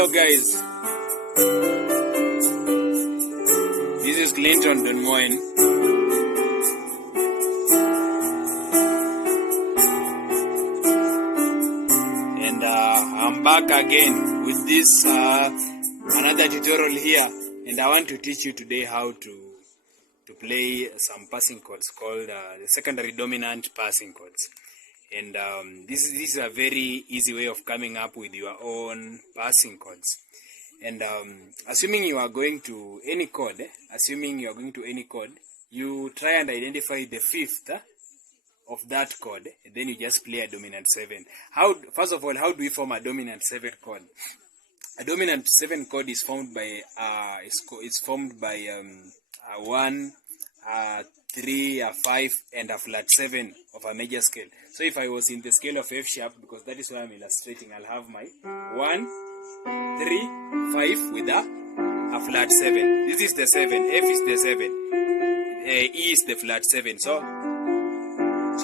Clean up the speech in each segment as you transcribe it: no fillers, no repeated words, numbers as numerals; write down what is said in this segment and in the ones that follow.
Hello guys, this is Clinton Donmoen. And I'm back again with this another tutorial here, and I want to teach you today how to play some passing chords called the secondary dominant passing chords. And this is a very easy way of coming up with your own passing chords. And assuming you are going to any chord, you try and identify the fifth of that chord, and then you just play a dominant 7. First of all, how do we form a dominant 7 chord? A dominant 7 chord is formed by a 1, a 3, a 5, and a flat 7 of a major scale. So if I was in the scale of F sharp, because that is what I'm illustrating, I'll have my 1, 3, 5 with a flat 7. This is the 7, F is the 7, E is the flat 7. So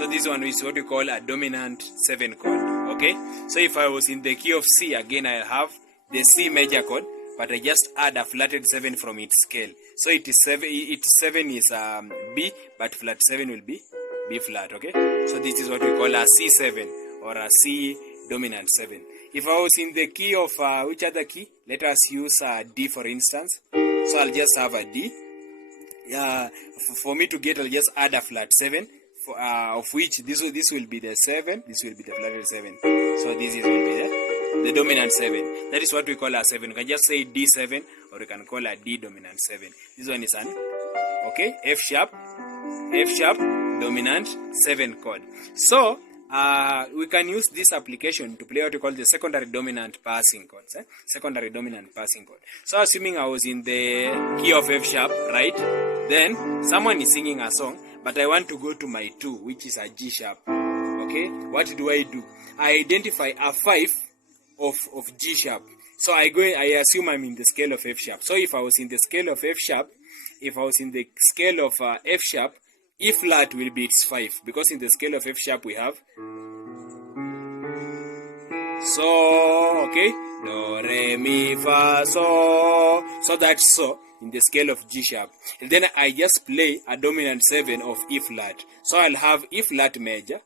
this one is what we call a dominant 7 chord. Okay? So if I was in the key of C, again I'll have the C major chord, but I just add a flatted 7 from its scale. So it is 7 is B, but flat 7 will be B flat, okay? So this is what we call a C7 or a C dominant 7. If I was in the key of which other key? Let us use D for instance. So I'll just have a D. For me to get, I'll just add a flat 7, of which this will be the 7, this will be the flatted 7. So this will be the dominant 7. That is what we call a 7. You can just say D7, or you can call a D dominant 7. This one is an F sharp dominant 7 chord. So we can use this application to play what we call the secondary dominant passing chords. Secondary dominant passing chord. So assuming I was in the key of F sharp, right? Then someone is singing a song, but I want to go to my 2, which is a G sharp. Okay? What do? I identify a 5 of G sharp. So I assume I'm in the scale of F sharp. So if I was in the scale of F sharp, E flat will be its 5, because in the scale of F sharp we have so, okay, do, re, mi, fa, so. So that's so in the scale of G sharp. And then I just play a dominant 7 of E flat. So I'll have E flat major,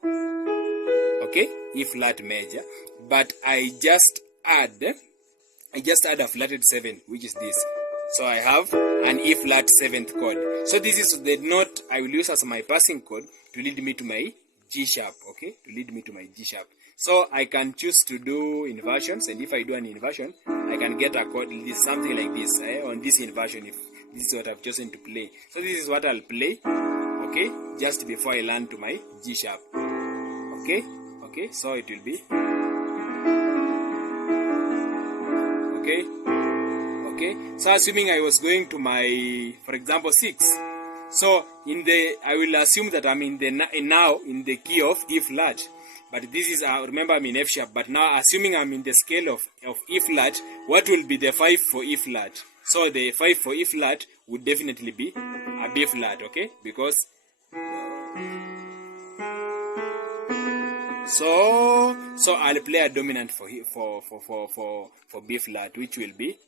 okay, E flat major, but I just add a flatted 7, which is this. So I have an E flat 7th chord. So this is the note I will use as my passing chord to lead me to my G sharp, okay? To lead me to my G sharp. So I can choose to do inversions, and if I do an inversion, I can get a chord something like this on this inversion, if this is what I've chosen to play. So this is what I'll play, okay, just before I land to my G sharp. Okay? Okay, so it will be okay. So assuming I was going to my, for example, 6. So I will assume that I'm now in the key of E flat. But this is, remember I'm in F sharp. But now assuming I'm in the scale of E flat, what will be the 5 for E flat? So the 5 for E flat would definitely be a B flat, okay? Because so I'll play a dominant for B flat, which will be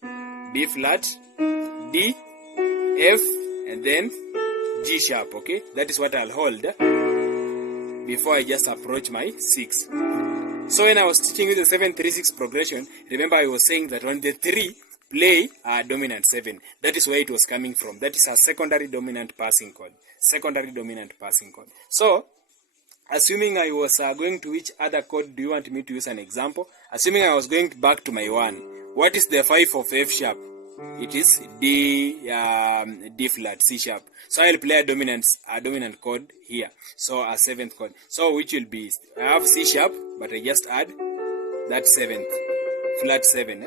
B flat, D, F, and then G sharp, okay? That is what I'll hold before I just approach my 6. So when I was teaching you the 7-3-6 progression, remember I was saying that on the 3, play a dominant 7. That is where it was coming from. That is a secondary dominant passing chord. Secondary dominant passing chord. So, assuming I was going to which other chord do you want me to use an example? Assuming I was going back to my 1. What is the 5 of F sharp? It is D flat, C sharp. So I'll play a dominant chord here. So a 7th chord. So which will be, I have C sharp, but I just add that 7th, flat 7.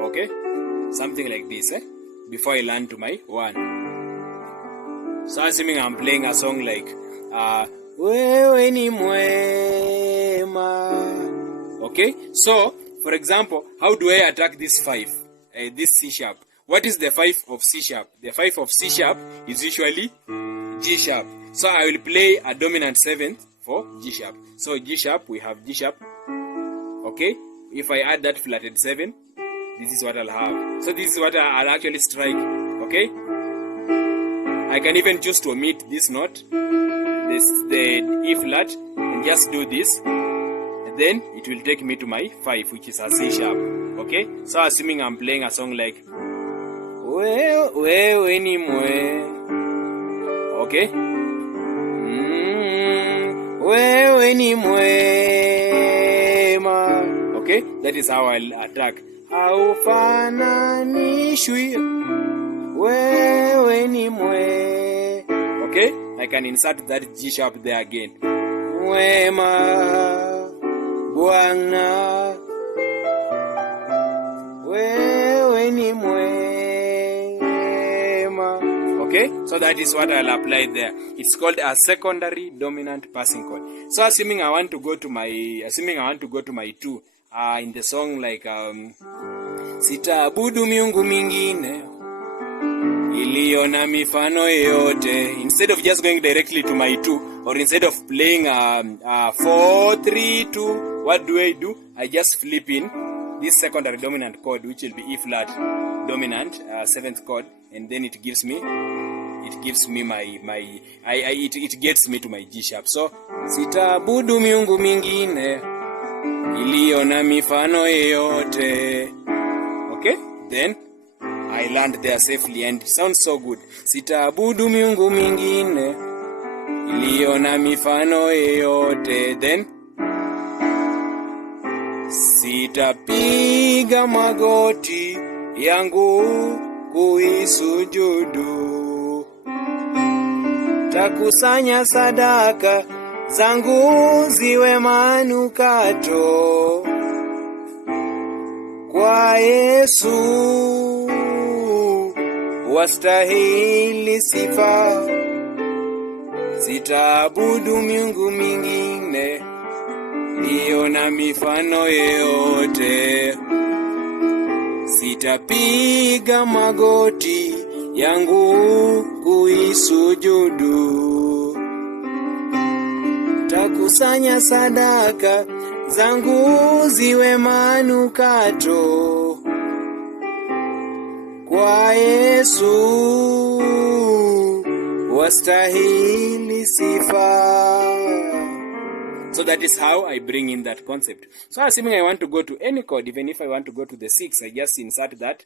Okay? Something like this. Before I land to my 1. So assuming I'm playing a song like Wewe ni mwema. Okay? So, for example, how do I attack this 5? This C sharp. What is the 5 of C sharp? The 5 of C sharp is usually G sharp. So I will play a dominant 7th for G sharp. So G sharp, we have G sharp. Okay? If I add that flatted 7, this is what I'll have. So this is what I'll actually strike. Okay? I can even choose to omit this note, the E flat, and just do this. And then it will take me to my 5, which is a C sharp. Okay? So assuming I'm playing a song like wewe ni mwe. Okay? Wewe ni mwema. Okay? That is how I'll attack. Haufananishwi. Wewe ni mwe. Okay? I can insert that G sharp there again. Mwema Bwana. Wewe ni mwema. Okay? So that is what I'll apply there. It's called a secondary dominant passing chord. So assuming I want to go to my 2 in the song like sitaabudu miungu mingine iliyo na mifano yote. Instead of just going directly to my 2, or instead of playing 4 3 2, what do? I just flip in this secondary dominant chord, which will be E flat dominant 7th chord, and then it gets me it gets me to my G sharp. So sitaabudu miungu mingine iliyo na mifano yote. Okay? Then I land there safely and it sounds so good. Sitaabudu miungu mingine iliyo na mifano yote. Then sitapiga magoti yangu kuisujudu. Takusanya sadaka zangu ziwe manukato kwa Yesu, wastahili sifa. Sitaabudu miungu mingine iliyo na mifano yote. Sitapiga magoti yangu kuisujudu. Takusanya sadaka zangu ziwe manukato kwa Yesu, wastahili sifa. So that is how I bring in that concept. So assuming I want to go to any chord, even if I want to go to the 6, I just insert that,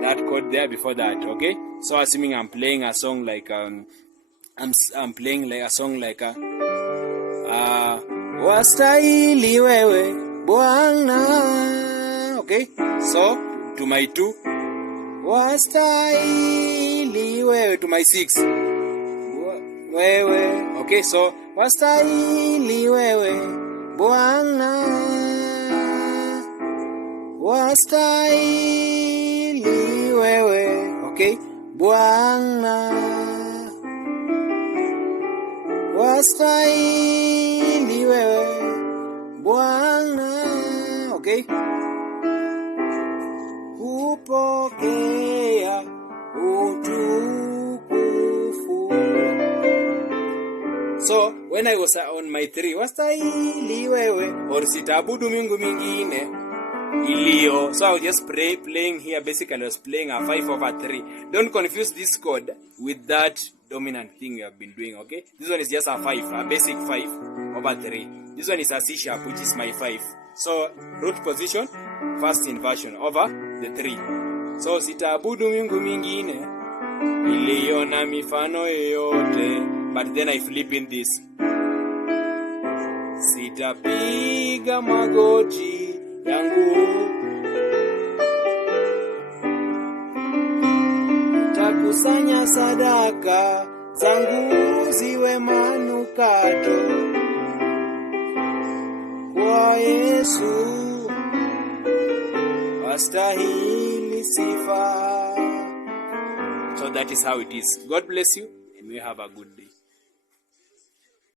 that chord there before that. Okay? So assuming I'm playing a song like I'm playing like a song like wastahili wewe Bwana. Okay? So to my 2, wastahili wewe, to my 6, wewe. Okay, so wastahili wewe Bwana, wastahili wewe. Okay, Bwana, wastahili wewe Bwana. Okay, upokea utukufu. So when I was on my 3, wastahili wewe, or sitaabudu miungu mingine iliyo. So I was just playing here. Basically I was playing a 5/3. Don't confuse this chord with that dominant thing you have been doing. Okay, this one is just a 5, a basic 5/3. This one is a C sharp, which is my 5. So root position, first inversion over the 3. So sitaabudu miungu mingine iliyo na mifano yote, but then I flip in this. Sitapiga magoti yangu, takusanya sadaka zangu ziwe manukato kwa Yesu, wastahili sifa. So that is how it is. God bless you and we have a good day.